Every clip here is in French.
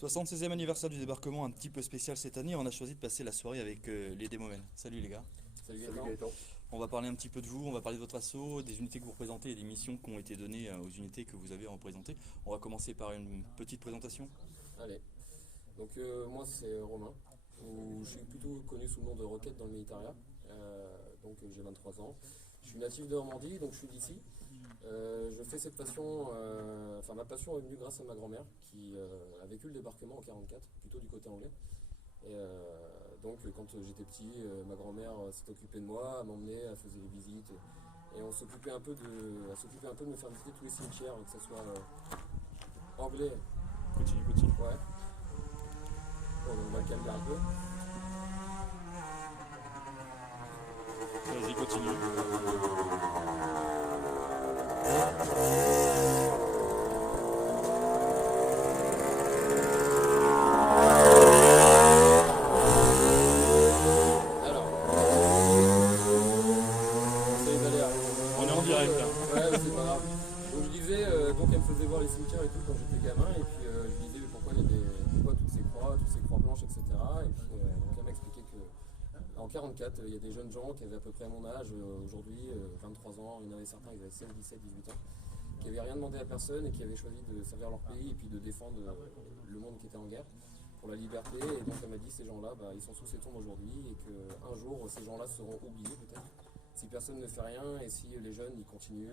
76e anniversaire du débarquement, un petit peu spécial cette année. On a choisi de passer la soirée avec les Démomènes. Salut les gars. Salut Salut Gaëtan. Gaëtan. On va parler un petit peu de vous, on va parler de votre assaut, des unités que vous représentez et des missions qui ont été données aux unités que vous avez représentées. On va commencer par une petite présentation. Allez. Donc moi c'est Romain, je suis plutôt connu sous le nom de Roquette dans le militaria. J'ai 23 ans. Je suis natif de Normandie, donc je suis d'ici. Je fais cette passion, ma passion est venue grâce à ma grand-mère qui a vécu le débarquement en 44, plutôt du côté anglais. Quand j'étais petit, ma grand-mère s'est occupée de moi, elle m'emmenait, elle faisait des visites et on s'occupait un peu de me faire visiter tous les cimetières, que ce soit anglais. Continue, continue. Ouais. Bon, on va le calmer un peu. Vas-y, continue. Alors, c'est les aléas. On est en direct là. Ouais, c'est pas grave. Donc je disais, elle me faisait voir les cimetières et tout quand j'étais gamin, et puis je disais pourquoi toutes ces croix blanches, etc. Et puis elle m'a expliqué que en 44, il y a des jeunes gens qui avaient à peu près mon âge, aujourd'hui 23 ans, il y en avait certains qui avaient 16, 17, 18 ans, qui n'avaient rien demandé à personne et qui avaient choisi de servir leur pays et puis de défendre le monde qui était en guerre pour la liberté. Et donc elle m'a dit ces gens-là, ils sont sous ces tombes aujourd'hui et qu'un jour ces gens-là seront oubliés peut-être si personne ne fait rien et si les jeunes ils continuent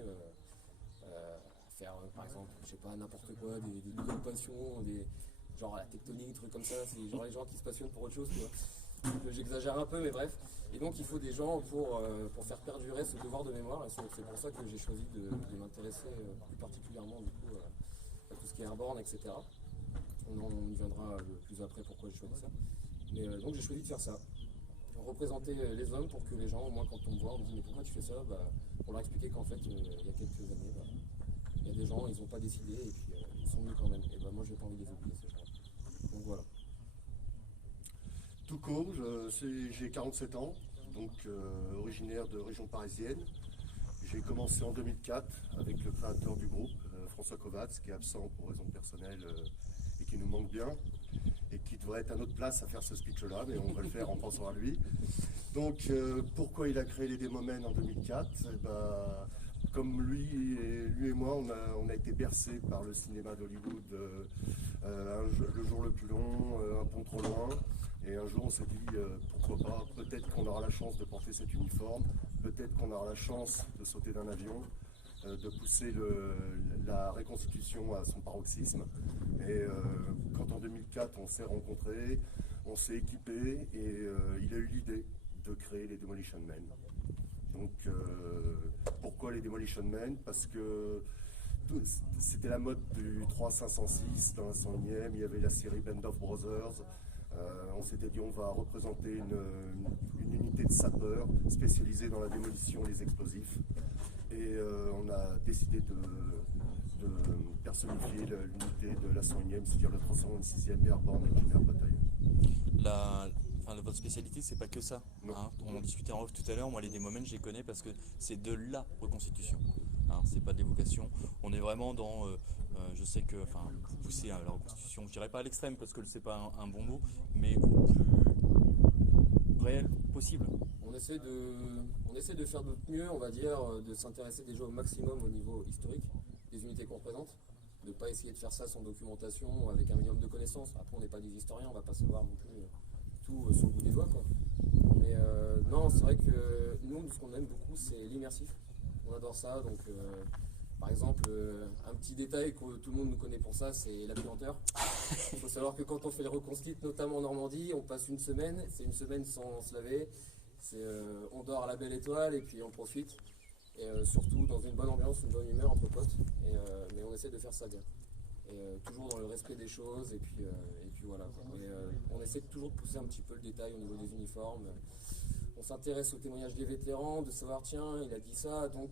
à faire par exemple, je sais pas, n'importe quoi, des nouvelles passions, genre la tectonique, des trucs comme ça, c'est genre les gens qui se passionnent pour autre chose, tu vois. J'exagère un peu, mais bref. Et donc il faut des gens pour faire perdurer ce devoir de mémoire. Et c'est pour ça que j'ai choisi de m'intéresser plus particulièrement du coup, à tout ce qui est airborne, etc. On y viendra plus après pourquoi j'ai choisi ça. Mais donc j'ai choisi de faire ça. Représenter les hommes pour que les gens, au moins quand on me voit, on me dit mais pourquoi tu fais ça, pour leur expliquer qu'en fait il y a quelques années, il y a des gens, ils n'ont pas décidé et puis ils sont venus quand même. Et moi j'ai pas envie de les oublier ces gens. Donc voilà. Tout court, j'ai 47 ans, donc originaire de région parisienne. J'ai commencé en 2004 avec le créateur du groupe, François Kovacs, qui est absent pour raison personnelle et qui nous manque bien, et qui devrait être à notre place à faire ce speech-là, mais on va le faire en pensant à lui. Donc pourquoi il a créé les Démomènes en 2004 comme lui et moi, on a été bercés par le cinéma d'Hollywood, Le jour le plus long, Un pont trop loin. Et un jour, on s'est dit, pourquoi pas, peut-être qu'on aura la chance de porter cet uniforme, peut-être qu'on aura la chance de sauter d'un avion, de pousser la reconstitution à son paroxysme. Et quand en 2004, on s'est rencontrés, on s'est équipés, et il a eu l'idée de créer les Demolition Men. Donc, pourquoi les Demolition Men? Parce que c'était la mode du 3-506 dans la 101e, il y avait la série Band of Brothers. On s'était dit on va représenter une unité de sapeurs spécialisée dans la démolition des explosifs. Et on a décidé de personnifier l'unité de la 101e, c'est-à-dire le 326e Airborne Engineer Battalion. Votre spécialité, c'est pas que ça. Hein. On en discutait en off tout à l'heure. Moi, les Démomènes, je les connais parce que c'est de la reconstitution. Hein, c'est pas de l'évocation. On est vraiment dans. Je sais que, vous poussez à la reconstitution. Je dirais pas à l'extrême parce que c'est pas un bon mot, mais au plus réel possible. On essaie de faire de notre mieux, on va dire, de s'intéresser déjà au maximum au niveau historique des unités qu'on représente, de ne pas essayer de faire ça sans documentation, avec un minimum de connaissances. Après, on n'est pas des historiens, on ne va pas savoir non plus tout sur le bout des doigts, quoi. Mais non, c'est vrai que nous, ce qu'on aime beaucoup, c'est l'immersif. On adore ça, donc par exemple, un petit détail que tout le monde nous connaît pour ça, c'est la puanteur. Il faut savoir que quand on fait les reconstituts, notamment en Normandie, on passe une semaine, c'est une semaine sans se laver. On dort à la belle étoile et puis on profite. Et surtout dans une bonne ambiance, une bonne humeur entre potes. Mais on essaie de faire ça bien. Et toujours dans le respect des choses. Et puis voilà. Mais on essaie toujours de pousser un petit peu le détail au niveau des uniformes. On s'intéresse aux témoignages des vétérans, de savoir tiens, il a dit ça, donc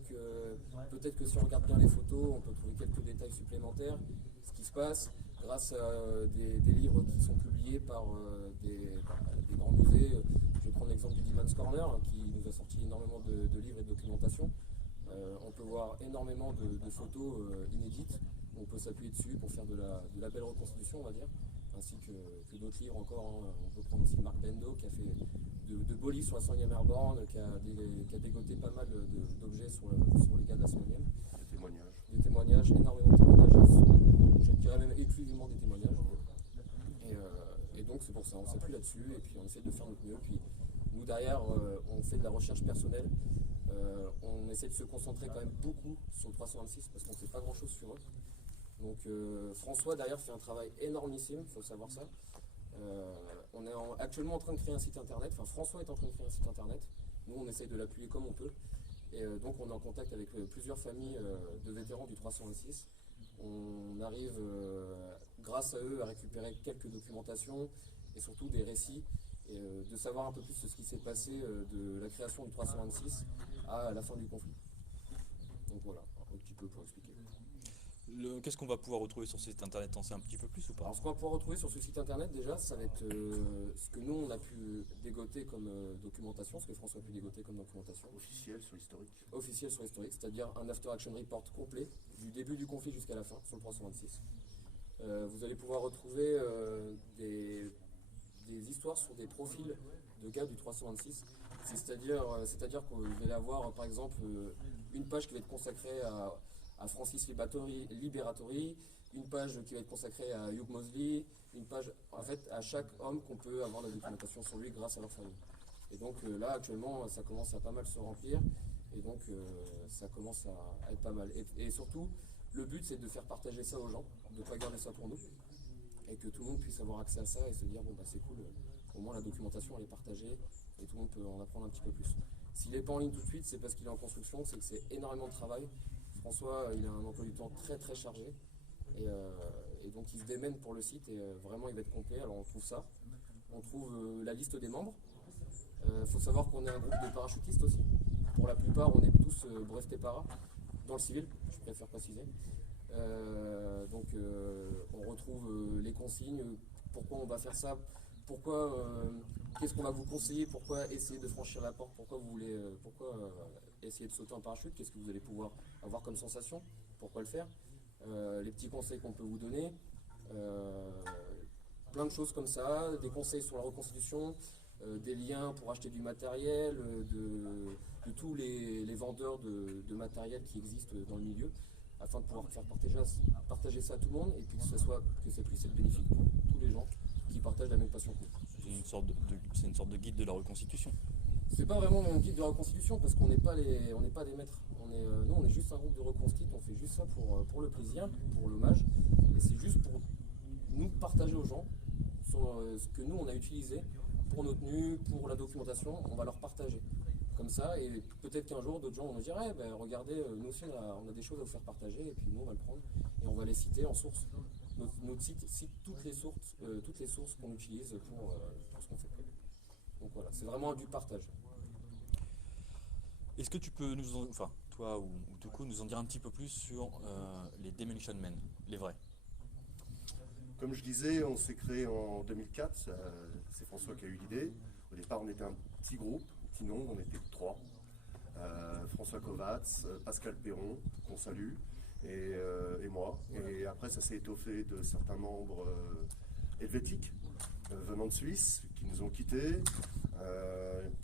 peut-être que si on regarde bien les photos, on peut trouver quelques détails supplémentaires. Ce qui se passe grâce à des livres qui sont publiés par des grands musées. Je vais prendre l'exemple du Demon's Corner, qui nous a sorti énormément de livres et de documentation. On peut voir énormément de photos inédites. On peut s'appuyer dessus pour faire de la belle reconstitution, on va dire. ainsi que d'autres livres encore. Hein. On peut prendre aussi Mark Bendo qui a fait de beaux livres sur la 101e Airborne, qui a dégoté pas mal d'objets sur les gars de la 101e. Des témoignages, énormément de témoignages, je dirais même exclusivement des témoignages. Et donc c'est pour ça, on s'appuie là-dessus et puis on essaie de faire notre mieux. Puis nous derrière, on fait de la recherche personnelle, on essaie de se concentrer quand même beaucoup sur le 326 parce qu'on ne sait pas grand-chose sur eux. Donc François derrière fait un travail énormissime, il faut savoir ça. On est actuellement en train de créer un site internet, enfin François est en train de créer un site internet, nous on essaye de l'appuyer comme on peut. Et donc on est en contact avec plusieurs familles de vétérans du 326. On arrive grâce à eux à récupérer quelques documentations et surtout des récits et de savoir un peu plus ce qui s'est passé de la création du 326 à la fin du conflit. Donc voilà, un petit peu pour expliquer. Qu'est-ce qu'on va pouvoir retrouver sur ce site internet? T'en sais un petit peu plus ou pas? Alors ce qu'on va pouvoir retrouver sur ce site internet déjà, ça va être ce que nous on a pu dégoter comme documentation, ce que François a pu dégoter comme documentation. Officiel sur l'historique. Officiel sur l'historique, c'est-à-dire un after action report complet du début du conflit jusqu'à la fin sur le 326. Vous allez pouvoir retrouver des histoires sur des profils de gars du 326. C'est-à-dire que vous allez avoir par exemple une page qui va être consacrée à Francis Liberatori, une page qui va être consacrée à Hugh Mosley, une page en fait à chaque homme qu'on peut avoir de la documentation sur lui grâce à leur famille. Et donc là actuellement ça commence à pas mal se remplir et donc ça commence à être pas mal. Et surtout le but c'est de faire partager ça aux gens, de ne pas garder ça pour nous et que tout le monde puisse avoir accès à ça et se dire bon bah c'est cool, au moins la documentation elle est partagée et tout le monde peut en apprendre un petit peu plus. S'il n'est pas en ligne tout de suite c'est parce qu'il est en construction, c'est que c'est énormément de travail. François, il a un emploi du temps très très chargé et donc il se démène pour le site et vraiment il va être complet. Alors on trouve ça, on trouve la liste des membres. Faut savoir qu'on est un groupe de parachutistes aussi. Pour la plupart, on est tous brevetés para dans le civil, je préfère préciser. Donc on retrouve les consignes, pourquoi on va faire ça, pourquoi, qu'est-ce qu'on va vous conseiller, pourquoi essayer de franchir la porte, pourquoi vous voulez, essayer de sauter en parachute, qu'est-ce que vous allez pouvoir avoir comme sensation, pourquoi le faire, les petits conseils qu'on peut vous donner, plein de choses comme ça, des conseils sur la reconstitution, des liens pour acheter du matériel, de tous les vendeurs de matériel qui existent dans le milieu, afin de pouvoir faire partager ça à tout le monde et puis que ça puisse être bénéfique pour tous les gens qui partagent la même passion que nous. C'est une sorte de guide de la reconstitution. C'est pas vraiment un guide de reconstitution parce qu'on n'est pas des maîtres. Nous on est juste un groupe de reconstituts, on fait juste ça pour le plaisir, pour l'hommage, et c'est juste pour nous partager aux gens sur ce que nous on a utilisé pour nos tenues, pour la documentation, on va leur partager. Comme ça, et peut-être qu'un jour d'autres gens vont nous dire regardez, nous aussi on a des choses à vous faire partager, et puis nous on va le prendre et on va les citer en source. Notre site cite toutes les sources qu'on utilise pour ce qu'on fait. Donc voilà, c'est vraiment du partage. Est-ce que tu peux toi ou Tuku, nous en dire un petit peu plus sur les Demolition Men, les vrais? Comme je disais, on s'est créé en 2004, c'est François qui a eu l'idée. Au départ, on était un petit groupe, un petit nombre, on était 3. François Kovacs, Pascal Perron, qu'on salue, et moi. Et après, ça s'est étoffé de certains membres helvétiques venant de Suisse qui nous ont quittés.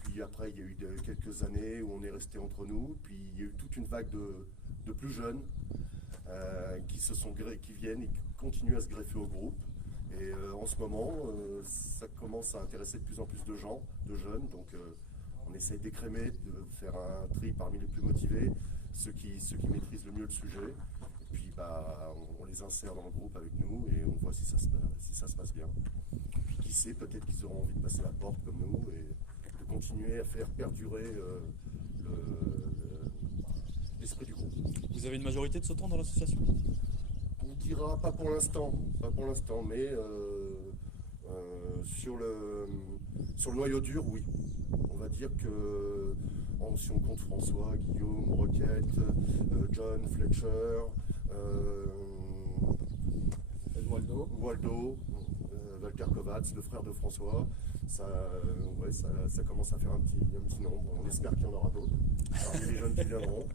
Puis après, il y a eu quelques années où on est resté entre nous. Puis il y a eu toute une vague de plus jeunes qui viennent et qui continuent à se greffer au groupe. Et en ce moment, ça commence à intéresser de plus en plus de gens, de jeunes. Donc on essaie d'écrémer, de faire un tri parmi les plus motivés, ceux qui maîtrisent le mieux le sujet. Et puis on les insère dans le groupe avec nous et on voit si ça se passe bien. Puis qui sait, peut-être qu'ils auront envie de passer la porte comme nous et de continuer à faire perdurer l'esprit du groupe. Vous avez une majorité de sautants dans l'association? On dira pas pour l'instant, mais sur le noyau dur, oui. On va dire que si on compte François, Guillaume, Roquette, John, Fletcher, Waldo, Walter Kovacs, le frère de François, ça commence à faire un petit nombre. On espère qu'il y en aura d'autres parmi les jeunes qui viendront.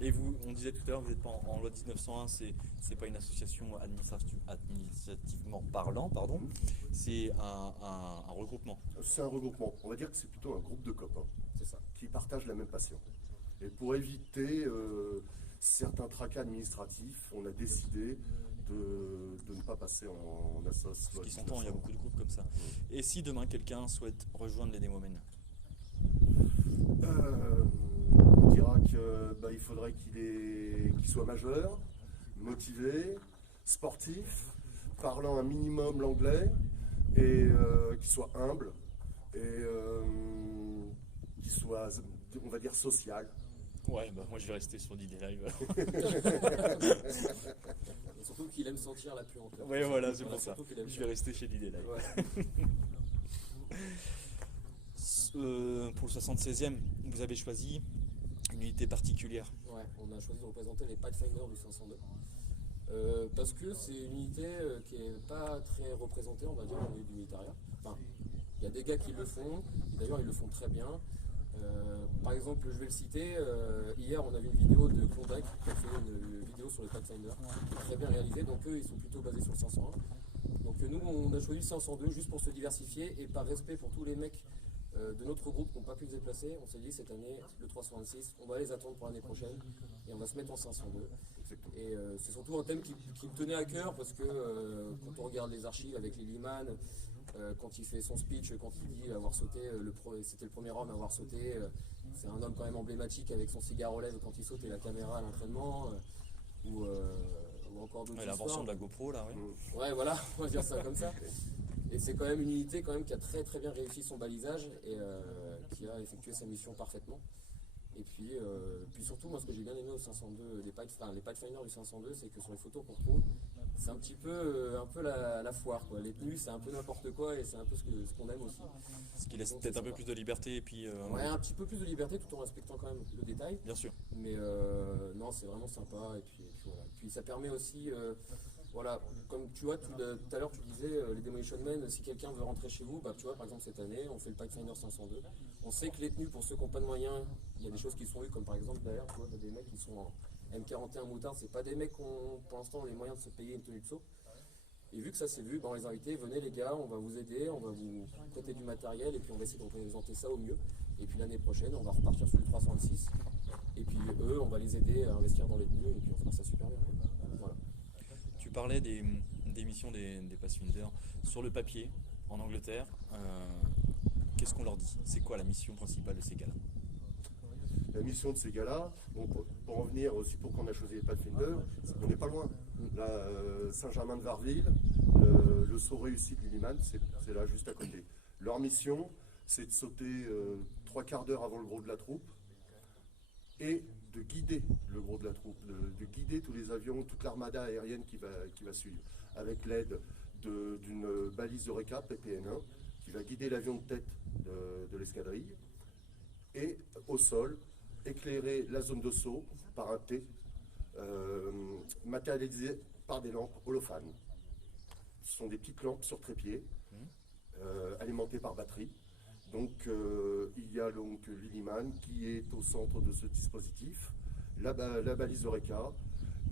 Et vous, on disait tout à l'heure, vous n'êtes pas en loi 1901, c'est pas une association administrativement parlant, pardon, c'est un regroupement. C'est un regroupement. On va dire que c'est plutôt un groupe de copains C'est ça. qui partagent la même passion. Et pour éviter certains tracas administratifs, on a décidé de ne pas passer en assoce. Ce qui s'entend, il y a beaucoup de groupes comme ça. Et si demain quelqu'un souhaite rejoindre les Démomènes? On dira qu'il faudrait qu'il soit majeur, motivé, sportif, parlant un minimum l'anglais, et qu'il soit humble, et qu'il soit, on va dire, social. Ouais, bah moi je vais rester sur l'idée live. Et surtout qu'il aime sentir la puanteur. Ouais, voilà, c'est pour ça. Surtout qu'il aime Je vais rester chez l'idée live. Ouais. Pour le 76e, vous avez choisi une unité particulière. Ouais, on a choisi de représenter les Pathfinder du 502. Parce que c'est une unité qui n'est pas très représentée, on va dire, au milieu du militaria. Enfin, il y a des gars qui le font, et d'ailleurs ils le font très bien. Par exemple, je vais le citer, hier on avait une vidéo de Klondike qui a fait une vidéo sur les Pathfinder, qui est très bien réalisée, donc eux ils sont plutôt basés sur le 501. Donc nous on a choisi le 502 juste pour se diversifier et par respect pour tous les mecs de notre groupe qui n'ont pas pu se déplacer, on s'est dit cette année, le 326, on va les attendre pour l'année prochaine et on va se mettre en 502. Et c'est surtout un thème qui me tenait à cœur parce que quand on regarde les archives avec Lily Mann, quand il fait son speech, quand il dit avoir sauté, c'était le premier homme à avoir sauté, c'est un homme quand même emblématique avec son cigare aux lèvres quand il saute et la caméra à l'entraînement, ou encore d'autres histoires. L'invention de la GoPro là, oui. Ouais, voilà, on va dire ça comme ça. Et c'est quand même une unité quand même qui a très très bien réussi son balisage et qui a effectué sa mission parfaitement. Et puis surtout, moi ce que j'ai bien aimé au 502, les Pathfinder du 502, c'est que sur les photos qu'on trouve, c'est un petit peu, la foire, quoi. Les tenues, c'est un peu n'importe quoi et c'est un peu ce qu'on aime aussi. Ce qui laisse Donc, peut-être c'est un peu sympa. plus de liberté et puis. Ouais, un petit peu plus de liberté tout en respectant quand même le détail. Bien sûr. Mais non, c'est vraiment sympa. Et puis voilà. Puis ça permet aussi, voilà, comme tu vois, tout à l'heure tu disais, les Demolition Men, si quelqu'un veut rentrer chez vous, bah, tu vois, par exemple cette année, on fait le Pathfinder 502. On sait que les tenues, pour ceux qui n'ont pas de moyens, il y a des choses qui sont vues, comme par exemple d'ailleurs, tu vois, t'as des mecs qui sont en M41 moutarde, c'est pas des mecs qui ont pour l'instant les moyens de se payer une tenue de saut. Et vu que ça s'est vu, bah, on les a invités, venez les gars, on va vous aider, on va vous prêter du matériel et puis on va essayer de représenter ça au mieux. Et puis l'année prochaine, on va repartir sur le 326. Et puis eux, on va les aider à investir dans les tenues et puis on fera ça super bien. Voilà. Tu parlais des missions des Pathfinder sur le papier en Angleterre. Qu'est-ce qu'on leur dit? C'est quoi la mission principale de ces gars-là? La mission de ces gars-là, pour en venir aussi pourquoi on a choisi les Pathfinder, c'est qu'on n'est pas loin. Là, Saint-Germain de Varville, le saut réussi de Liliman, c'est là juste à côté. Leur mission, c'est de sauter 3/4 d'heure avant le gros de la troupe et de guider le gros de la troupe, de guider tous les avions, toute l'armada aérienne qui va suivre, avec l'aide d'une balise de récap PPN1 qui va guider l'avion de tête de l'escadrille et au sol, éclairer la zone de saut par un T, matérialisé par des lampes holophane. Ce sont des petites lampes sur trépied, alimentées par batterie. Donc il y a donc Liliman qui est au centre de ce dispositif, la balise Eureka,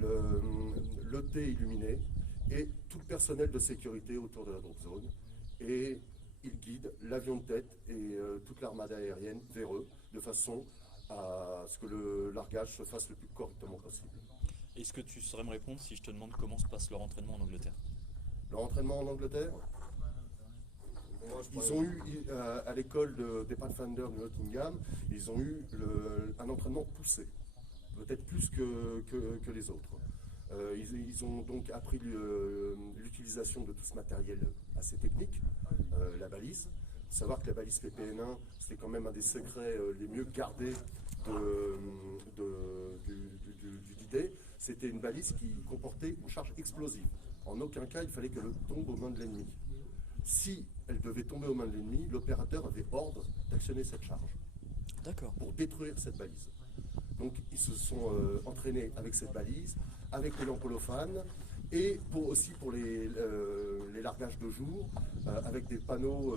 le T illuminé et tout le personnel de sécurité autour de la drop zone. Et il guide l'avion de tête et toute l'armada aérienne vers eux, de façon à ce que le largage se fasse le plus correctement possible. Est-ce que tu saurais me répondre si je te demande comment se passe leur entraînement en Angleterre? Leur entraînement en Angleterre, ils ont eu, à l'école des Pathfinder de Nottingham, ils ont eu un entraînement poussé, peut-être plus que les autres. Ils ont donc appris l'utilisation de tout ce matériel assez technique, la balise. Il faut savoir que la balise PPN1, c'était quand même un des secrets les mieux gardés du D-Day. C'était une balise qui comportait une charge explosive. En aucun cas, il fallait qu'elle tombe aux mains de l'ennemi. Si elle devait tomber aux mains de l'ennemi, l'opérateur avait ordre d'actionner cette charge. D'accord. Pour détruire cette balise. Donc ils se sont entraînés avec cette balise, avec les lampes holophane, et aussi pour les largages de jour, avec des panneaux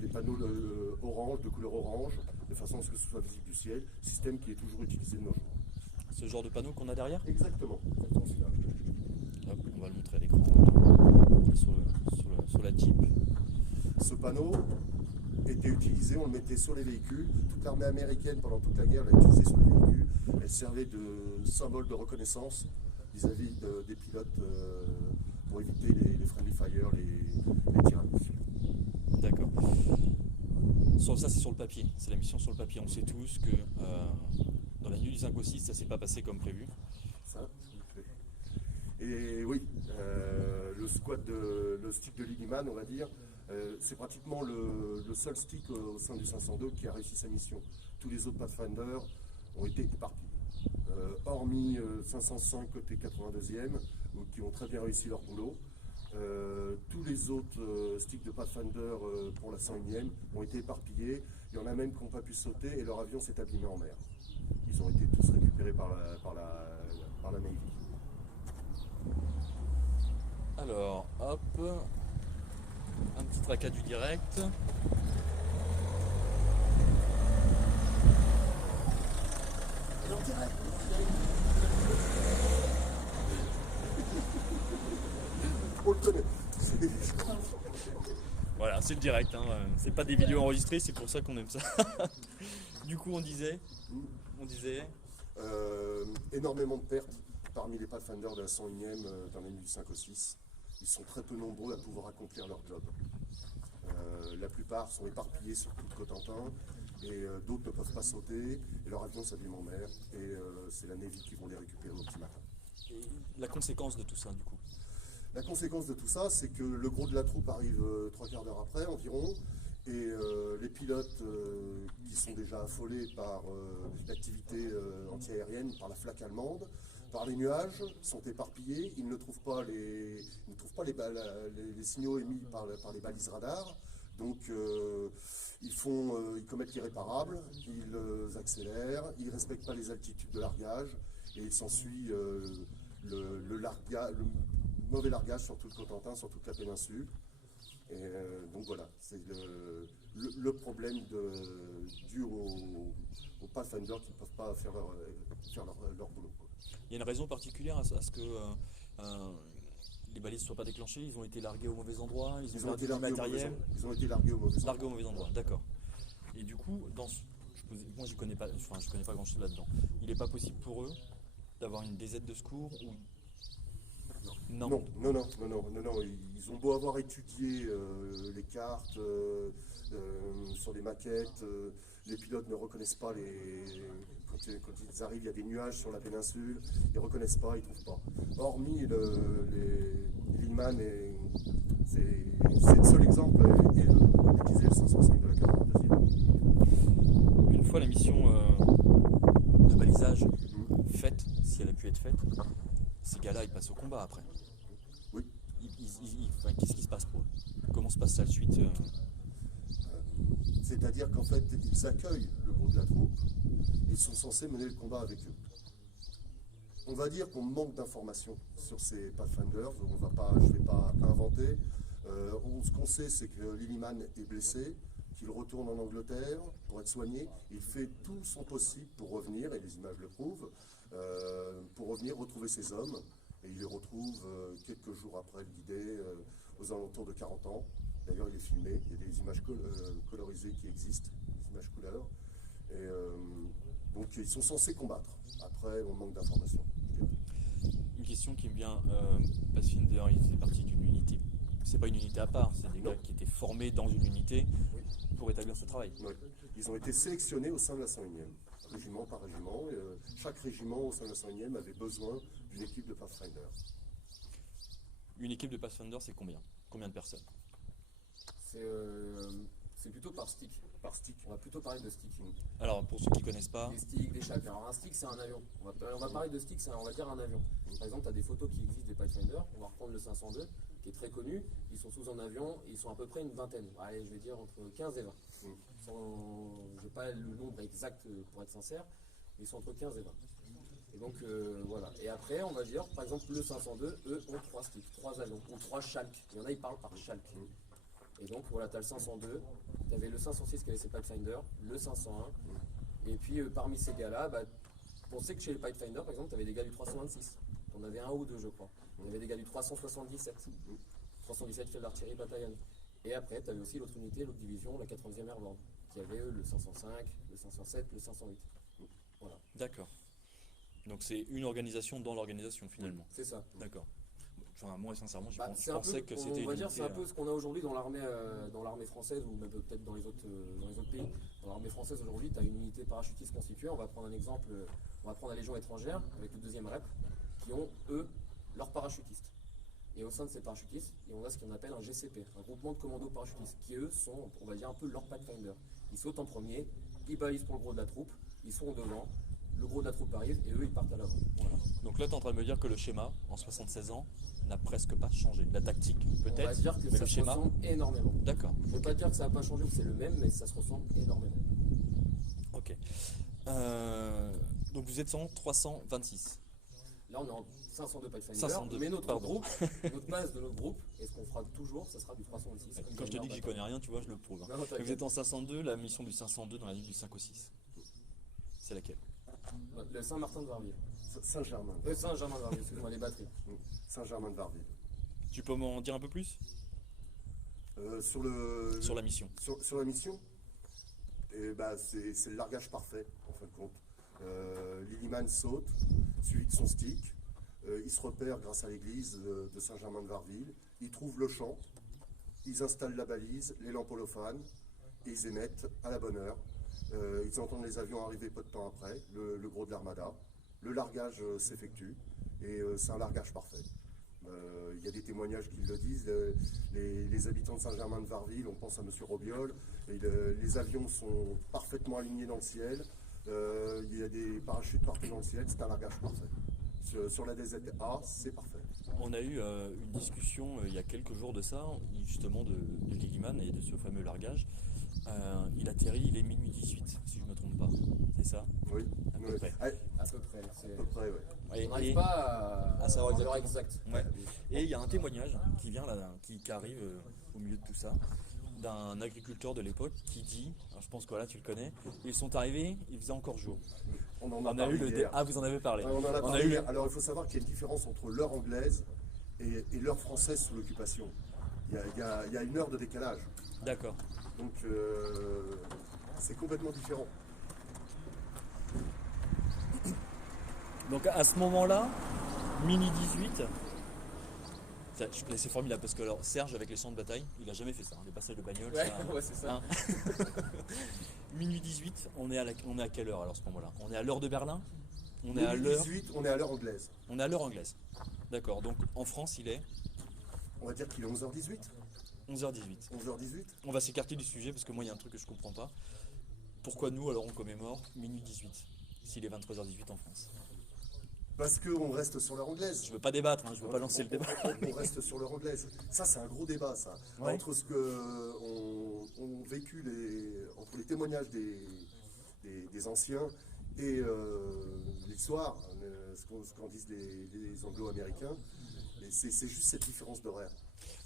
des panneaux orange, de couleur orange, de façon à ce que ce soit visible du ciel, système qui est toujours utilisé de nos jours. Ce genre de panneau qu'on a derrière? Exactement celui-là. Hop, on va le montrer à l'écran, voilà. Sur la Jeep. Ce panneau était utilisé, on le mettait sur les véhicules. Toute l'armée américaine, pendant toute la guerre, l'a utilisé sur les véhicules. Elle servait de symbole de reconnaissance vis-à-vis des pilotes pour éviter les friendly fire, les tirs à missile. D'accord. Ça, c'est sur le papier. C'est la mission sur le papier. On sait tous que dans la nuit du 5 au 6, ça s'est pas passé comme prévu. Ça, s'il vous plaît. Et oui, le stick de Lilliman, on va dire, c'est pratiquement le seul stick au sein du 502 qui a réussi sa mission. Tous les autres Pathfinder ont été éparpillés. Hormis 505 côté 82e, qui ont très bien réussi leur boulot. Tous les autres sticks de Pathfinder pour la 101e ont été éparpillés. Il y en a même qui n'ont pas pu sauter et leur avion s'est abîmé en mer. Ils ont été tous récupérés par la Navy. Alors, hop, un petit tracas du direct. On le connaît. Voilà, c'est le direct, hein. C'est pas des vidéos enregistrées, c'est pour ça qu'on aime ça. Du coup, on disait énormément de pertes parmi les Pathfinder de la 101e dans les nuits du 5 au 6. Ils sont très peu nombreux à pouvoir accomplir leur job. La plupart sont éparpillés sur toute Cotentin et d'autres ne peuvent pas sauter et leur avion s'abîme en mer et c'est la Navy qui vont les récupérer au petit matin. Et la conséquence de tout ça, du coup? La conséquence de tout ça, c'est que le gros de la troupe arrive 3/4 d'heure après environ, et les pilotes qui sont déjà affolés par l'activité antiaérienne, par la flaque allemande, par les nuages, sont éparpillés. Ils ne trouvent pas les signaux émis par les balises radars. Donc ils commettent l'irréparable, ils accélèrent, ils ne respectent pas les altitudes de largage, et il s'ensuit le mauvais largage sur tout le Cotentin, sur toute la péninsule. Et donc voilà, c'est le problème dû aux Pathfinder qui ne peuvent pas faire leur boulot, quoi. Il y a une raison particulière à ce que les balises ne soient pas déclenchées? Ils ont été largués au mauvais endroit? Ils ont perdu du matériel? Ils ont été largués au mauvais endroit. Largués au mauvais endroit, d'accord. Et du coup, moi je connais pas grand chose là-dedans. Il n'est pas possible pour eux d'avoir une DZ de secours ou... Non. Ils ont beau avoir étudié les cartes sur les maquettes, les pilotes ne reconnaissent pas quand ils arrivent, il y a des nuages sur la péninsule, ils ne reconnaissent pas, ils ne trouvent pas. Hormis les Lillman, c'est le seul exemple, et utiliser le 505 de la 42e. Une fois la mission de balisage faite, si elle a pu être faite, ces gars-là, ils passent au combat après. Oui. Qu'est-ce qui se passe pour eux? Comment se passe ça la suite? C'est-à-dire qu'en fait, ils accueillent le gros de la troupe, et ils sont censés mener le combat avec eux. On va dire qu'on manque d'informations sur ces Pathfinders, je ne vais pas inventer. Ce qu'on sait, c'est que Lilliman est blessé, qu'il retourne en Angleterre pour être soigné. Il fait tout son possible pour revenir, et les images le prouvent, pour revenir retrouver ses hommes. Et il les retrouve quelques jours après le guidé, aux alentours de 40 ans. D'ailleurs, il est filmé, il y a des images colorisées qui existent, des images couleurs. Et donc, ils sont censés combattre. Après, on manque d'informations. Une question qui me vient, Pathfinder, il faisait partie d'une unité. C'est pas une unité à part, c'est des gars qui étaient formés dans une unité pour établir ce travail. Oui. Ils ont été sélectionnés au sein de la 101e, régiment par régiment. Chaque régiment au sein de la 101e avait besoin d'une équipe de Pathfinder. Une équipe de Pathfinder, c'est combien? Combien de personnes? C'est plutôt par stick. Par stick. On va plutôt parler de stick. Alors, pour ceux qui ne connaissent pas... Des sticks, des chaques. Alors un stick, c'est un avion. On va parler de stick, on va dire un avion. Par exemple, tu as des photos qui existent des Pathfinder. On va reprendre le 502, qui est très connu. Ils sont sous un avion, et ils sont à peu près une vingtaine. Allez, je vais dire entre 15 et 20. Je n'ai pas le nombre exact pour être sincère, mais ils sont entre 15 et 20. Et donc voilà. Et après, on va dire, par exemple, le 502, eux ont 3 sticks, 3 avions, ou 3 chalks. Il y en a, ils parlent par chalk. Et donc voilà, tu as le 502, tu avais le 506 qui avait ses Pathfinder, le 501. Et puis parmi ces gars-là, bah, on sait que chez les Pathfinder, par exemple, tu avais des gars du 326. Tu en avais un ou deux, je crois. Tu avais des gars du 377. 317 chefs d'artillerie bataillon. Et après, tu avais aussi l'autre unité, l'autre division, la 80e Airborne, qui avait eux, le 505, le 507, le 508. Voilà. D'accord. Donc c'est une organisation dans l'organisation finalement. C'est ça. D'accord. Enfin, moi sincèrement, je C'est pensais que c'était on va une dire, c'est unité, un peu ce qu'on a aujourd'hui dans l'armée française, ou même peut-être dans les autres pays. Dans l'armée française aujourd'hui, tu as une unité parachutiste constituée. On va prendre un exemple, on va prendre la Légion étrangère avec le 2e REP, qui ont eux leurs parachutistes. Et au sein de ces parachutistes, on a ce qu'on appelle un GCP, un groupement de commandos parachutistes, qui eux sont, on va dire, un peu leur Pathfinder. Ils sautent en premier, ils balisent pour le gros de la troupe, ils sont devant, le gros de la troupe arrive et eux ils partent à l'avant. Voilà. Donc là, tu es en train de me dire que le schéma, en 76 ans, n'a presque pas changé. La tactique, On va peut-être, dire que mais ça le se schéma. ressemble énormément. D'accord. Je ne veux pas dire que ça n'a pas changé ou que c'est le même, mais ça se ressemble énormément. Ok. Donc vous êtes en 326. Là on est en 502 Pathfinder, 502, mais notre pardon. groupe, notre base de notre groupe, et ce qu'on fera toujours, ça sera du 326. Quand je te dis que j'y connais rien, tu vois, je le prouve. Non, t'inquiète. Vous êtes en 502, la mission du 502 dans la ligne du 5 au 6. C'est laquelle? Le Saint-Martin de Varville. Saint-Germain. Saint-Germain de Varville, excuse-moi, les batteries. Saint-Germain de Varville. Tu peux m'en dire un peu plus Sur sur la mission? Sur la mission, c'est le largage parfait, en fin de compte. Lilliman saute, suivi de son stick. Il se repère grâce à l'église de Saint-Germain de Varville. Ils trouvent le champ, ils installent la balise, les lampes holophanes, et ils émettent à la bonne heure. Ils entendent les avions arriver peu de temps après, le gros de l'armada. Le largage s'effectue, et c'est un largage parfait. Il y a des témoignages qui le disent. Les habitants de Saint-Germain de Varville, on pense à M. Robiol, et les avions sont parfaitement alignés dans le ciel. Il y a des parachutes partout dans le ciel, c'est un largage parfait. Sur la DZA, c'est parfait. On a eu une discussion il y a quelques jours de ça, justement de Lilliman et de ce fameux largage. Il atterrit, il est minuit 18, si je ne me trompe pas. C'est ça? Oui, À peu près. Ouais, À peu près. à peu près, ouais. Et- On n'arrive et- pas à savoir l'heure exacte. Ouais. Et il y a un témoignage qui vient là, qui arrive au milieu de tout ça, d'un agriculteur de l'époque qui dit, alors je pense que là tu le connais, ils sont arrivés, il faisait encore jour. On en On a a eu parlé le hier. Ah, vous en avez parlé. Ouais, on en a On parlé a eu hier. Alors il faut savoir qu'il y a une différence entre l'heure anglaise et l'heure française sous l'occupation. Il y a une heure de décalage. D'accord. Donc c'est complètement différent. Donc à ce moment-là, mini 18, c'est formidable parce que alors, Serge avec les champs de bataille, il a jamais fait ça, hein, les passages de bagnole. Ouais, ça, ouais, c'est ça. hein. Minuit 18, on est à quelle heure alors à ce moment-là? On est à l'heure de Berlin? On est à l'heure 18, on est à l'heure anglaise. On est à l'heure anglaise. D'accord, donc en France il est On va dire qu'il est 11h18. 11h18. 11h18. On va s'écarter du sujet parce que moi il y a un truc que je comprends pas. Pourquoi nous alors on commémore minuit 18 s'il est 23h18 en France? Parce qu'on reste sur l'heure anglaise. Je veux pas débattre, hein, je veux pas lancer le débat. On reste sur l'heure anglaise. Ça, c'est un gros débat, ça. Ouais. Entre ce que ont vécu entre les témoignages des anciens et l'histoire, ce qu'en disent les anglo-américains. Et c'est juste cette différence d'horaire.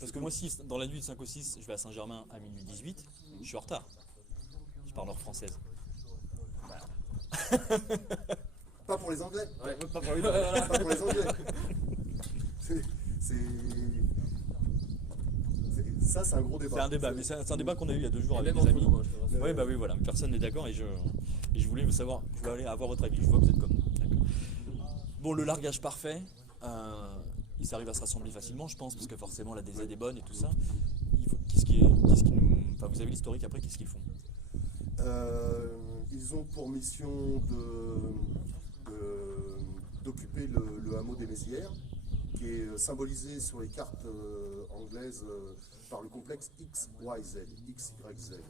Parce que moi si dans la nuit de 5 au 6 je vais à Saint-Germain à minuit 18, je suis en retard. Je parle heure française. Pas pour les Anglais. Ouais. Pas pour lui. Pas pour les Anglais. Ça, c'est un gros débat. C'est un débat, mais c'est un débat qu'on a eu il y a 2 jours Et avec même des entre amis. nous, hein, je te rassure. Oui, bah oui, voilà, personne n'est d'accord et je voulais savoir, je voulais aller avoir votre avis, je vois que vous êtes comme nous. D'accord. Bon, le largage parfait, il s'arrive à se rassembler facilement, je pense, parce que forcément la DZ est bonne et tout ça. Enfin, vous avez l'historique après, qu'est-ce qu'ils font? Ils ont pour mission d'occuper le hameau des Mézières, qui est symbolisé sur les cartes anglaises par le complexe XYZ. XYZ.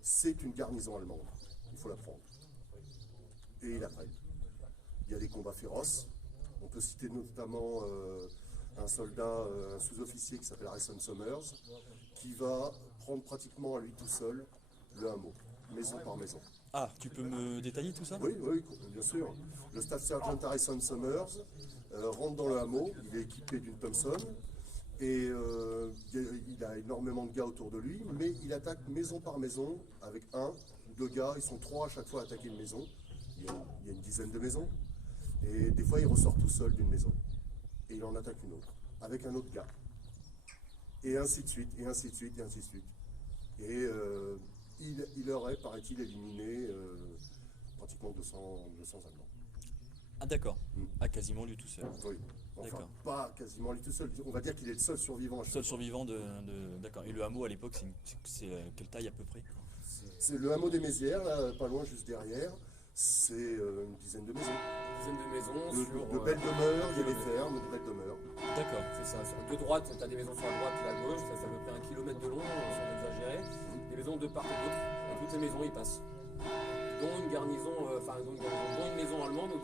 C'est une garnison allemande, il faut la prendre. Et ils la prennent. Il y a des combats féroces. On peut citer notamment un soldat, un sous-officier qui s'appelle Harrison Summers, qui va prendre pratiquement à lui tout seul le hameau, maison par maison. Ah, tu peux me détailler tout ça? Oui, bien sûr. Le staff sergeant Harrison Summers rentre dans le hameau, il est équipé d'une Thompson, Et il a énormément de gars autour de lui, mais il attaque maison par maison avec un ou deux gars. Ils sont trois à chaque fois à attaquer une maison. Il y a une dizaine de maisons. Et des fois, il ressort tout seul d'une maison. Et il en attaque une autre, avec un autre gars. Et ainsi de suite, et ainsi de suite, et ainsi de suite. Et il aurait, paraît-il, éliminé pratiquement 200 Allemands. Ah d'accord. Mm. Ah, quasiment lui tout seul. Oui. Enfin, D'accord. pas quasiment lui tout seul. On va dire qu'il est le seul survivant. Seul survivant D'accord. Et le hameau à l'époque, c'est quelle taille à peu près? C'est le hameau des Mézières, là, pas loin, juste derrière. C'est une dizaine de maisons. Une dizaine de maisons De belles demeures, il y a des fermes, de belles demeures. D'accord. C'est ça, de droite, tu as des maisons sur la droite et à gauche, ça fait à peu près 1 kilomètre de long, sans exagérer. Des maisons de part et d'autre, et toutes les maisons y passent. Dont une garnison, dont une maison allemande où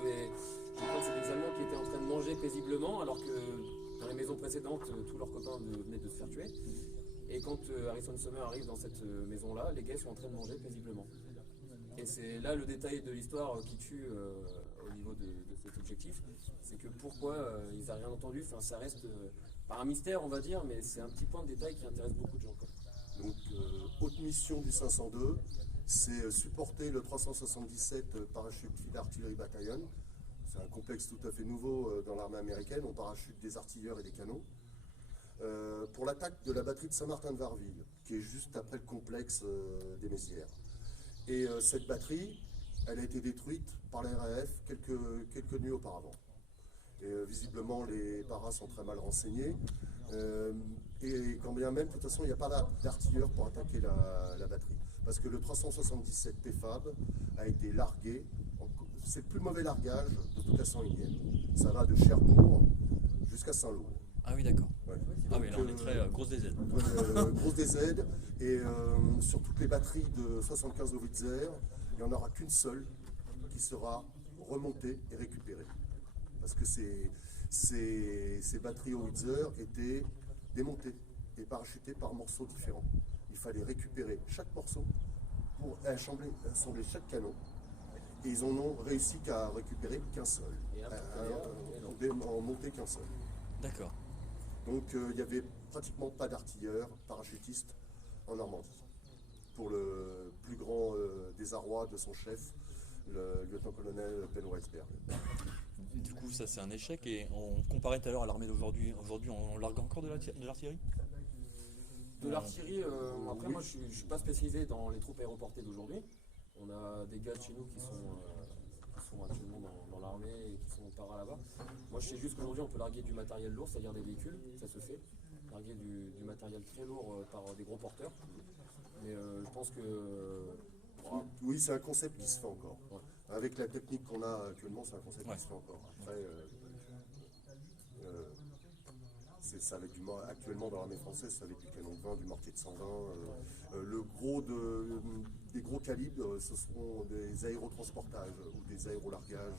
je crois que c'est des Allemands qui étaient en train de manger paisiblement, alors que dans les maisons précédentes, tous leurs copains venaient de se faire tuer. Et quand Harrison Sommer arrive dans cette maison-là, les gars sont en train de manger paisiblement. Et c'est là le détail de l'histoire qui tue au niveau de cet objectif. C'est que pourquoi ils n'ont rien entendu, enfin, ça reste pas un mystère on va dire, mais c'est un petit point de détail qui intéresse beaucoup de gens. Quoi. Donc, haute mission du 502, c'est supporter le 377 Parachute Field Artillery Battalion. C'est un complexe tout à fait nouveau dans l'armée américaine. On parachute des artilleurs et des canons. Pour l'attaque de la batterie de Saint-Martin-de-Varville, qui est juste après le complexe des Mézières. Et cette batterie, elle a été détruite par la RAF quelques nuits auparavant. Et visiblement, les paras sont très mal renseignés. Et quand bien même, de toute façon, il n'y a pas d'artilleurs pour attaquer la batterie. Parce que le 377 PFAB a été largué. C'est le plus mauvais largage de toute la 101e. Ça va de Cherbourg jusqu'à Saint-Lô. Ah oui, d'accord. Ouais. Ah oui, là on est très grosse DZ. Grosse DZ. Et sur toutes les batteries de 75 Howitzer, il n'y en aura qu'une seule qui sera remontée et récupérée. Parce que ces batteries Howitzer étaient démontées et parachutées par morceaux différents. Il fallait récupérer chaque morceau pour assembler chaque canon. Et ils en ont réussi qu'à récupérer qu'un seul. En monter qu'un seul. D'accord. Donc il n'y avait pratiquement pas d'artilleurs parachutistes en Normandie. Pour le plus grand désarroi de son chef, le lieutenant-colonel Ben Weisberg. Du coup, ça c'est un échec. Et on comparait tout à l'heure à l'armée d'aujourd'hui. Aujourd'hui, on largue encore de l'artillerie? De l'artillerie, après moi je ne suis pas spécialisé dans les troupes aéroportées d'aujourd'hui. On a des gars de chez nous qui sont actuellement dans l'armée et qui sont para là-bas. Moi je sais juste qu'aujourd'hui on peut larguer du matériel lourd, c'est-à-dire des véhicules, ça se fait. Larguer du matériel très lourd par des gros porteurs. Mais je pense que... Oui, c'est un concept qui se fait encore. Ouais. Avec la technique qu'on a actuellement, c'est un concept qui se fait encore. Après, ça avec actuellement dans l'armée française, ça avec du canon de 20, du mortier de 120. Le gros des gros calibres, ce seront des aérotransportages ou des aérolargages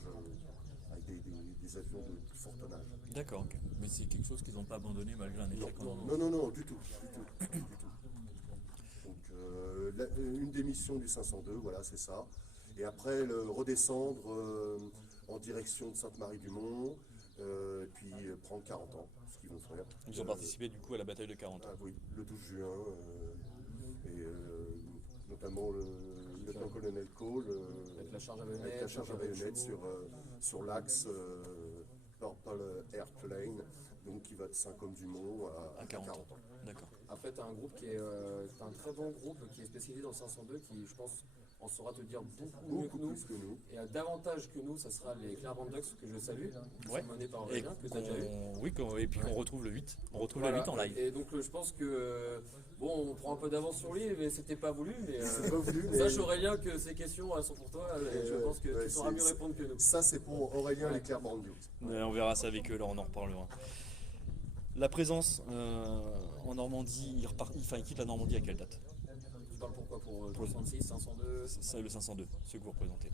avec des avions de plus fort tonnage. D'accord, ok. Mais c'est quelque chose qu'ils n'ont pas abandonné malgré un échec. Non, du tout. Donc, une des missions du 502, voilà, c'est ça. Et après, redescendre en direction de Sainte-Marie-du-Mont, puis prendre 40 ans, ce qu'ils vont faire. Ils ont participé du coup à la bataille de 40 ans. Oui, le 12 juin, et notamment le lieutenant-colonel Cole, avec la charge à baïonnette sur l'axe Purple Heart Lane, donc qui va de Saint-Côme-du-Mont à 40 ans. D'accord. Après, tu as un groupe c'est un très bon groupe qui est spécialisé dans le 502 qui, je pense, on saura te dire beaucoup mieux que nous. Plus que nous. Et davantage que nous, ça sera les Clairement Ducks que je salue, qui sont menés par Aurélien, que tu as déjà vu. Oui, et puis qu'on retrouve le 8. On retrouve Voilà. le 8 en live. Et donc je pense que, on prend un peu d'avance sur lui, mais c'était pas voulu. Mais sache Aurélien que ces questions elles sont pour toi, et je pense que tu sauras mieux répondre que nous. Ça c'est pour Aurélien les Clairement Ducks. On verra ça avec eux, là on en reparlera. La présence en Normandie, il quitte la Normandie à quelle date? Tu parles pourquoi? Pour le 66, 502? C'est le 502, ce que vous représentez.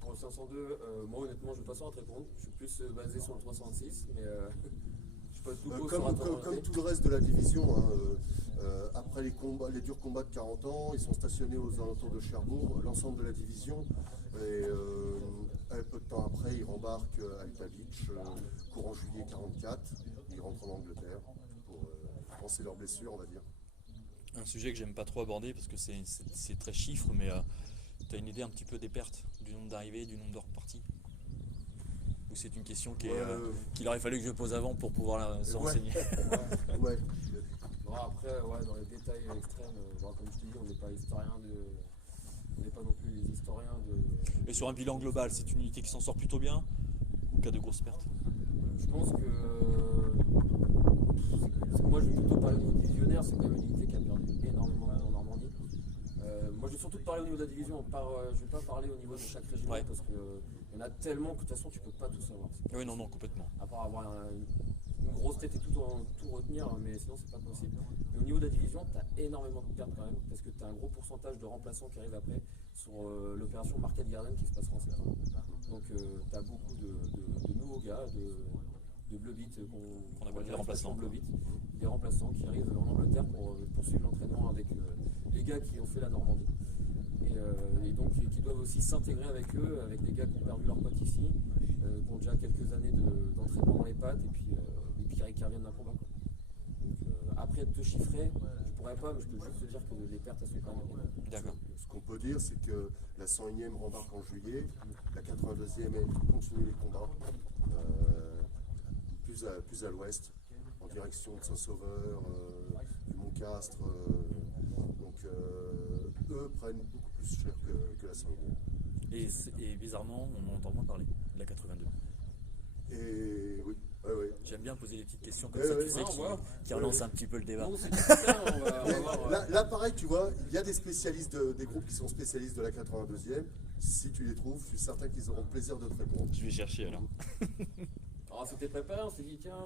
Pour le 502, moi honnêtement je ne vais pas savoir te répondre. Je suis plus basé sur le 366, mais je suis pas tout beau comme tout le reste de la division, après les durs combats de 40 ans, ils sont stationnés aux alentours de Cherbourg, l'ensemble de la division. Et un peu de temps après, ils rembarquent à Alta Beach, courant juillet 44. Ils rentrent en Angleterre pour penser leurs blessures, on va dire. Un sujet que j'aime pas trop aborder parce que c'est très chiffre, mais tu as une idée un petit peu des pertes, du nombre d'arrivées, du nombre de reparties? Ou c'est une question qu'il aurait fallu que je pose avant pour pouvoir se renseigner? Ouais. Bon, après, dans les détails extrêmes, comme je te dis, on n'est pas historien on n'est pas non plus les historiens de. Mais sur un bilan global, c'est une unité qui s'en sort plutôt bien ou qui a de grosses pertes? Je pense que moi je vais plutôt parler au niveau divisionnaire, c'est quand même une unité qui a perdu énormément en Normandie. Moi je vais surtout parler au niveau de la division, je ne vais pas parler au niveau de chaque régiment parce qu'il y en a tellement que de toute façon tu peux pas tout savoir. Oui, non, complètement. À part avoir une grosse tête et tout retenir, mais sinon c'est pas possible. Mais au niveau de la division, tu as énormément de pertes quand même, parce que tu as un gros pourcentage de remplaçants qui arrivent après sur l'opération Market Garden qui se passera en septembre. Donc tu as beaucoup de nouveaux gars, de Bleubeat qu'on appelle des remplaçants. Bleubeat, des remplaçants qui arrivent en Angleterre pour poursuivre l'entraînement avec les gars qui ont fait la Normandie. Et donc qui doivent aussi s'intégrer avec eux, avec des gars qui ont perdu leur pote ici, qui ont déjà quelques années d'entraînement dans les pattes et puis qui reviennent d'un combat. Donc après te chiffrer, je pourrais pas, mais je peux juste te dire que les pertes elles sont quand même. D'accord. Ce qu'on peut dire, c'est que la 101e rembarque en juillet, la 82e elle continue les combats, plus à l'ouest, en direction de Saint-Sauveur, du Mont-Castres. Donc eux prennent beaucoup plus cher que la 101e. Et bizarrement, on en entend moins parler de la 82. Et oui. J'aime bien poser des petites questions comme ça, tu sais, qui relancent un petit peu le débat. Non, on va voir, là, pareil, tu vois, il y a des spécialistes, des groupes qui sont spécialistes de la 82e. Si tu les trouves, je suis certain qu'ils auront le plaisir de te répondre. Je vais chercher alors. Alors c'était préparé, on s'est dit tiens,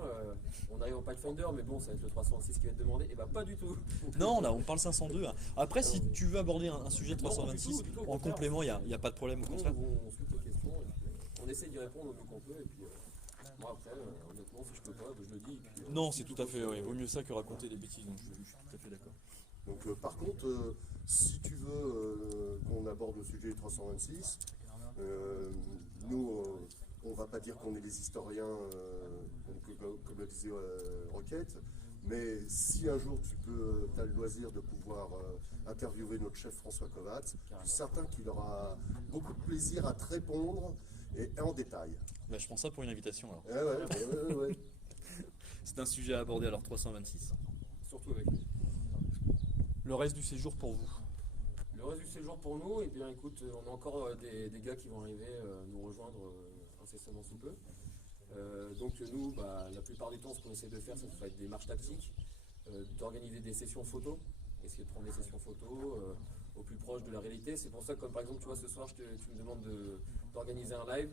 on arrive au Pathfinder, mais bon, ça va être le 326 qui va être demandé. Et bah pas du tout. Non, on parle 502. Hein. Après, si tu veux aborder un sujet 326 en complément, il n'y a pas de problème au contraire. On suit les questions, on essaie d'y répondre au mieux qu'on peut. Et puis moi après, honnêtement, si je peux pas, je le dis. Et puis, non, c'est tout à fait, vaut mieux ça que raconter des bêtises, donc je suis tout à fait d'accord. Donc par contre, si tu veux qu'on aborde le sujet du 326, nous, on ne va pas dire qu'on est des historiens, comme le disait Roquette, mais si un jour tu as le loisir de pouvoir interviewer notre chef François Kovacs, je suis certain qu'il aura beaucoup de plaisir à te répondre et en détail. Bah, je prends ça pour une invitation alors. Ouais. C'est un sujet à aborder alors 326. Surtout avec lui. Le reste du séjour pour vous? Le reste du séjour pour nous, et bien écoute, on a encore des gars qui vont arriver nous rejoindre incessamment sous peu. Donc nous, la plupart du temps, ce qu'on essaie de faire, ça va être des marches tactiques, d'organiser des sessions photos, essayer de prendre des sessions photos au plus proche de la réalité. C'est pour ça que, comme par exemple, tu vois, ce soir, tu me demandes d'organiser un live.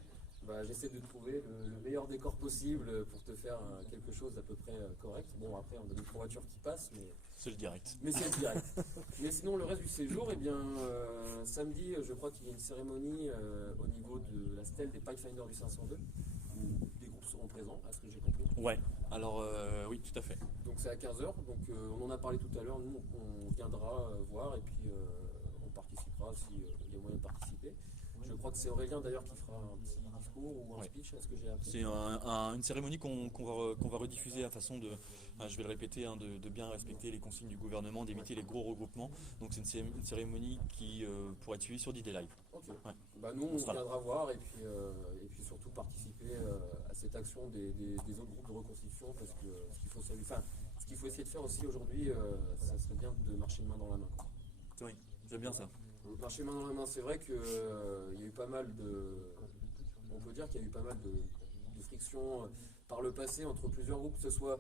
J'essaie de trouver le meilleur décor possible pour te faire quelque chose d'à peu près correct. Bon, après, on a des voitures qui passent, mais c'est le direct. Mais c'est le direct. Mais sinon, le reste du séjour, samedi, je crois qu'il y a une cérémonie au niveau de la stèle des Pathfinder du 502, où des groupes seront présents, à ce que j'ai compris. Ouais, alors oui, tout à fait. Donc c'est à 15h, donc on en a parlé tout à l'heure, nous on viendra voir et puis on participera s'il y a moyen de participer. Je crois que c'est Aurélien d'ailleurs qui fera un petit discours ou un speech, à ce que j'ai appris. C'est une cérémonie qu'on va rediffuser à façon de, je vais le répéter, de bien respecter les consignes du gouvernement, d'éviter les gros regroupements. Donc c'est une cérémonie qui pourrait être suivie sur D-Day Live. Ok. Ouais. Nous on viendra voir et puis surtout participer à cette action des autres groupes de reconstitution parce que ce qu'il faut essayer de faire aussi aujourd'hui, ça serait bien de marcher main dans la main. Oui, j'aime bien ça. Marcher main dans la main, c'est vrai qu'il y a eu pas mal on peut dire qu'il y a eu pas mal de frictions par le passé entre plusieurs groupes, que ce soit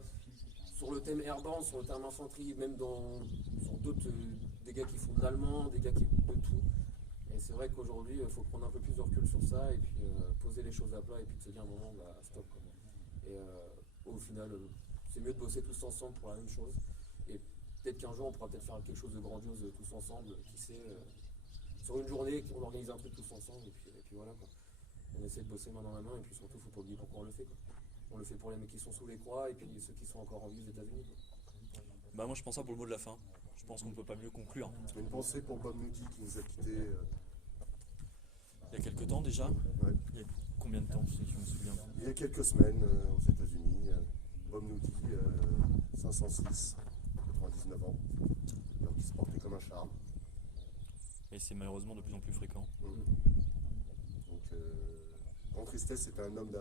sur le thème airborne, sur le thème infanterie, même sur d'autres, des gars qui font de l'allemand, des gars qui font de tout. Et c'est vrai qu'aujourd'hui, il faut prendre un peu plus de recul sur ça et puis poser les choses à plat et puis de se dire à un moment, stop. Et au final, c'est mieux de bosser tous ensemble pour la même chose. Et peut-être qu'un jour, on pourra peut-être faire quelque chose de grandiose tous ensemble, qui sait, sur une journée, on organise un truc tous ensemble et puis voilà quoi. On essaie de bosser main dans la main et puis surtout, il ne faut pas oublier pourquoi on le fait quoi. On le fait pour les mecs qui sont sous les croix et puis ceux qui sont encore en vie aux États-Unis. Moi je pense ça pour le mot de la fin. Je pense qu'on ne peut pas mieux conclure. Une pensée pour Bob Moody qui nous a quittés. Il y a quelques temps déjà. Ouais. Il y a combien de temps si je me souviens? Il y a quelques semaines aux États-Unis. Bob Moody, 506. 19 ans. Donc il se portait comme un charme. Et c'est malheureusement de plus en plus fréquent. Donc, grande tristesse, c'était un homme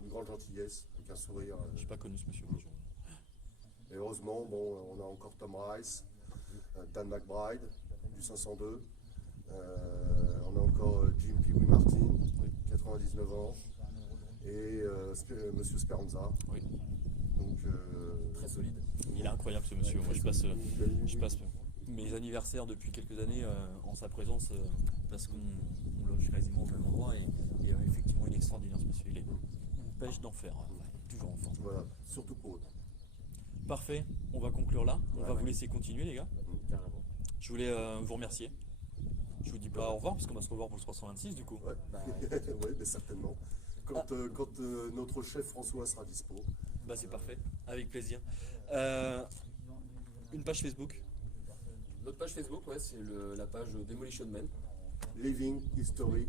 d'une grande gentillesse, avec un sourire. J'ai pas connu ce monsieur. Et heureusement, bon, on a encore Tom Rice, Dan McBride, du 502. On a encore Jim Pee Wee Martin, 99 ans. Et Monsieur Speranza. Oui. Donc, Très solide. Il est incroyable ce monsieur. Ouais, Moi, je très passe mes anniversaires depuis quelques années en sa présence parce qu'on loge quasiment au même endroit et effectivement, il est extraordinaire ce monsieur. Il est pêche d'enfer, toujours en forme. voilà, surtout pour eux. Parfait, on va conclure là. On va Ouais. vous laisser continuer, les gars. Carrément. Je voulais vous remercier. Je vous dis pas au revoir parce qu'on va se revoir pour le 326 du coup. Ouais, ouais, mais certainement. Quand notre chef François sera dispo. Bah c'est parfait, avec plaisir. Une page Facebook. Notre page Facebook, ouais, c'est la page Demolition Man. Living History.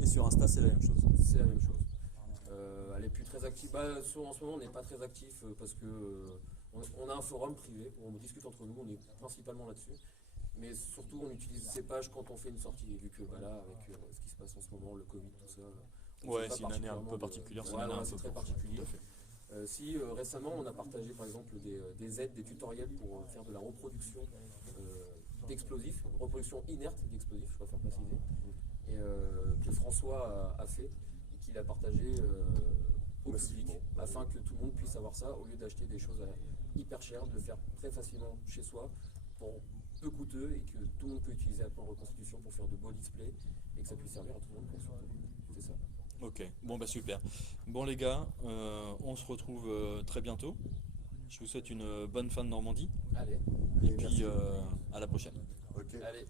Et sur Insta, c'est la même chose. C'est la même chose. Elle est plus très active. En ce moment, on n'est pas très actif parce que on a un forum privé où on discute entre nous. On est principalement là-dessus. Mais surtout, on utilise ces pages quand on fait une sortie. Vu que là, avec ce qui se passe en ce moment, le Covid, tout ça. Ouais, c'est une année un peu particulière. C'est très particulier. Récemment, on a partagé par exemple des aides, des tutoriels pour faire de la reproduction d'explosifs, reproduction inerte d'explosifs, je préfère préciser, et que François a fait et qu'il a partagé au public afin que tout le monde puisse avoir ça au lieu d'acheter des choses hyper chères, de le faire très facilement chez soi pour peu coûteux et que tout le monde peut utiliser après en reconstitution pour faire de beaux displays et que ça puisse servir à tout le monde. C'est ça. Ok, bon bah super. Bon les gars, on se retrouve très bientôt. Je vous souhaite une bonne fin de Normandie. Allez, Et puis à la prochaine. Ok. allez.